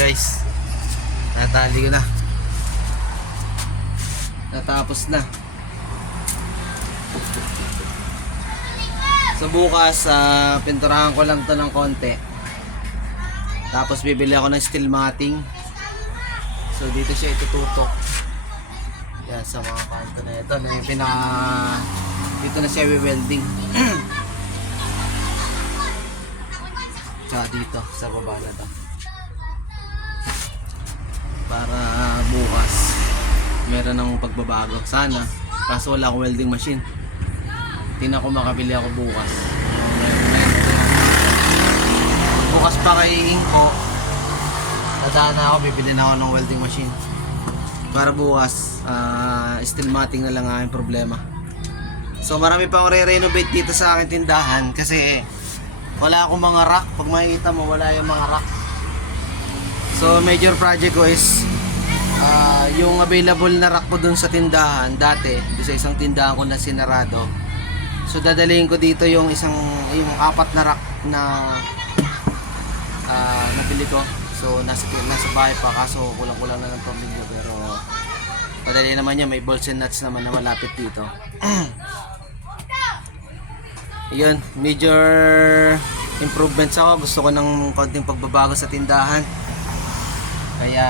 guys, natali ko na, natapos na. So bukas pinturahan ko lang to ng konti, tapos bibili ako ng steel matting. So dito siya itututok yan sa mga kanto na ito, na yung dito na siya welding. Tsaka dito sa baba na to, para bukas meron ng pagbabago sana. Kaso wala akong welding machine, tingnan ko makabili ako bukas. Bukas pa kay Inko, dadaan na ako, bibili na ako ng welding machine para bukas steel matting na lang ang aking problema. So marami pa akong re-renovate dito sa aking tindahan kasi wala akong mga rack. Pag makikita mo, wala yung mga rack. So major project ko is yung available na rack ko dun sa tindahan dati, sa isang tindahan ko na sinarado. So dadalhin ko dito yung apat na rack na nabili ko. So nasa bahay pa, kaso kulang-kulang na ng tornilyo, pero madali naman yan, may bolts and nuts naman na malapit dito. Yun, major improvements ako. Gusto ko ng konting pagbabago sa tindahan, kaya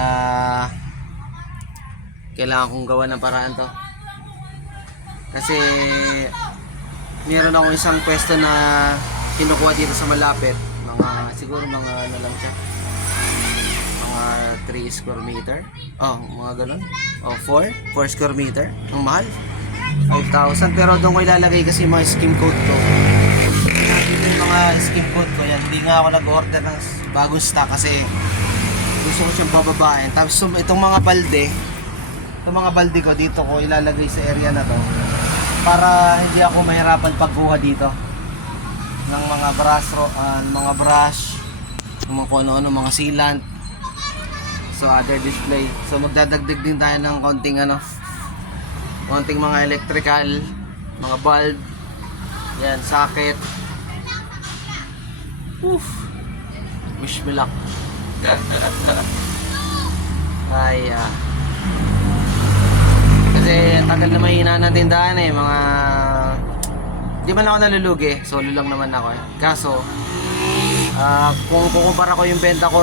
kailangan kong gawa ng paraan to. Kasi meron akong isang pwesto na kinukuha dito sa malapit, siguro mga ano lang siya, mga 3 square meter, mga ganun, 4 square meter. Ang mahal, 5,000, pero doon ko ilalagay kasi mga skim coat ko. Dito yung mga skim coat ko yan. Hindi nga ako nag-order ng bagong stock kasi gusto ko siyang bababain. Tapos itong mga balde ko dito ko ilalagay sa area na to, para hindi ako mahirapan pagkuha dito ng mga brush, mga kung ano-ano, mga sealant, so other display. So magdadagdag din tayo ng konting mga electrical, mga bulb, yan, socket. Wish me luck. Ay, kasi tagal na mahina ng tindahan mga di man ako nalulugi, solo lang naman ako Kaso kung kukumpara ko yung benta ko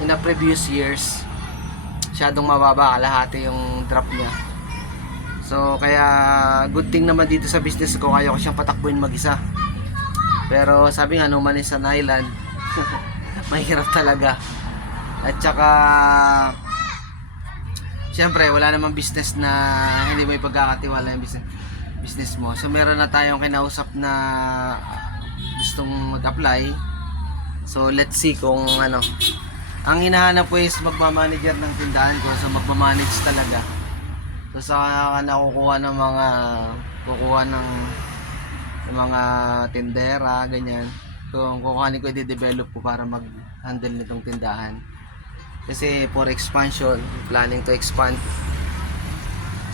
in the previous years, masyadong mababa, kalahati yung drop niya. So kaya good thing naman dito sa business ko, kaya ko siyang patakbuhin mag-isa. Pero sabi nga, no man is an island. Mahirap talaga. At saka siyempre wala namang business na hindi mo ipagkakatiwala yung business mo. So meron na tayong kinausap na gustong mag-apply. So let's see kung ano. Ang hinahanap ko is magmamanager ng tindahan ko. So magmamanage talaga. So saka nakukuha ng mga tindera, ganyan. So kukuhanin ko, i-develop ko para mag-handle nitong tindahan. Kasi for expansion, planning to expand.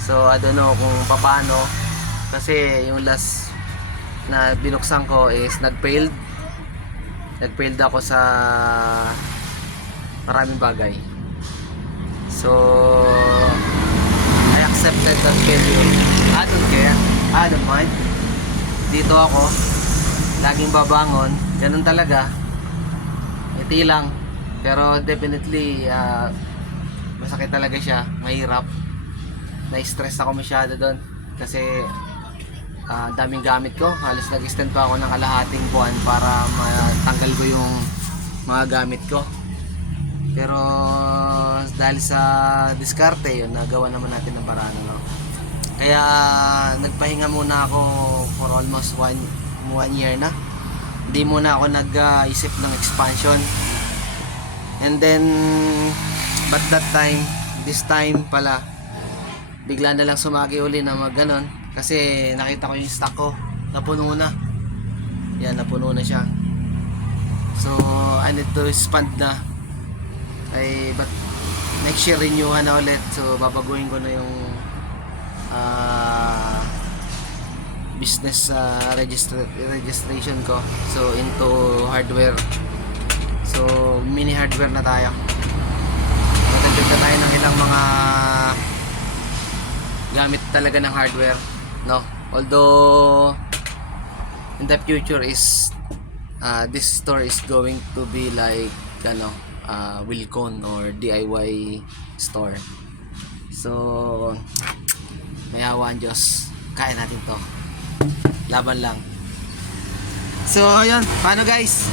So I don't know kung paano, kasi yung last na binuksan ko is nag-failed ako sa maraming bagay. So I accepted that failure. I don't care, I don't mind. Dito ako, laging babangon, ganun talaga, iti lang. Pero definitely masakit talaga siya, mahirap. Na-stress ako masyado doon kasi daming gamit ko. Halos nag-extend pa ako ng kalahating buwan para matanggal ko yung mga gamit ko. Pero dahil sa diskarte, yun, nagawa naman natin ng paraan, no? Kaya nagpahinga muna ako for almost one year na. Hindi muna ako nag-isip ng expansion. And then but this time pala, bigla na lang sumagi uli na ganon, kasi nakita ko yung stock ko napuno na. Yan, napuno na siya. So I need to expand na. But next year renew na ulit. So babaguhin ko na yung business registration ko. So into hardware. So mini hardware na tayo. Matagdag na tayo ng ilang mga gamit talaga ng hardware, no? Although in the future is this store is going to be like Wilcon or DIY store. So may awa ang Diyos, kaya natin to, laban lang. So ayun, paano guys,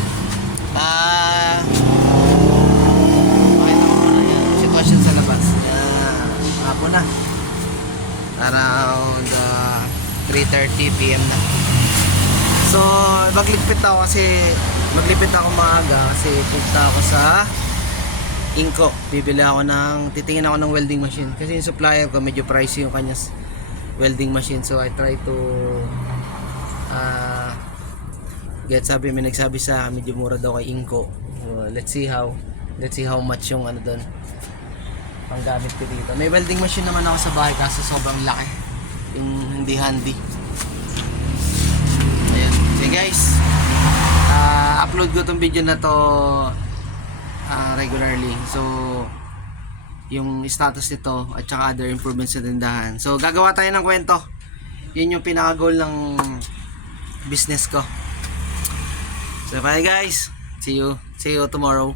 okay na muna yan sitwasyon sa labas. Hapon na, around 3:30 PM na. So maglipit ako maaga kasi punta ako sa Inco. Bibili ako titingin ako ng welding machine kasi yung supplier ko medyo pricey yung kanya welding machine. So I try to may nagsabi sa akin medyo mura daw kay Inco. So, let's see how much yung doon ang gamit ko dito. May welding machine naman ako sa bahay kaso sobrang laki, yung hindi handy. Ayan. Okay guys, upload ko tong video na to regularly. So yung status nito at saka other improvements sa tindahan. So gagawa tayo ng kwento. Yun yung pinaka goal ng business ko. So bye guys, see you tomorrow.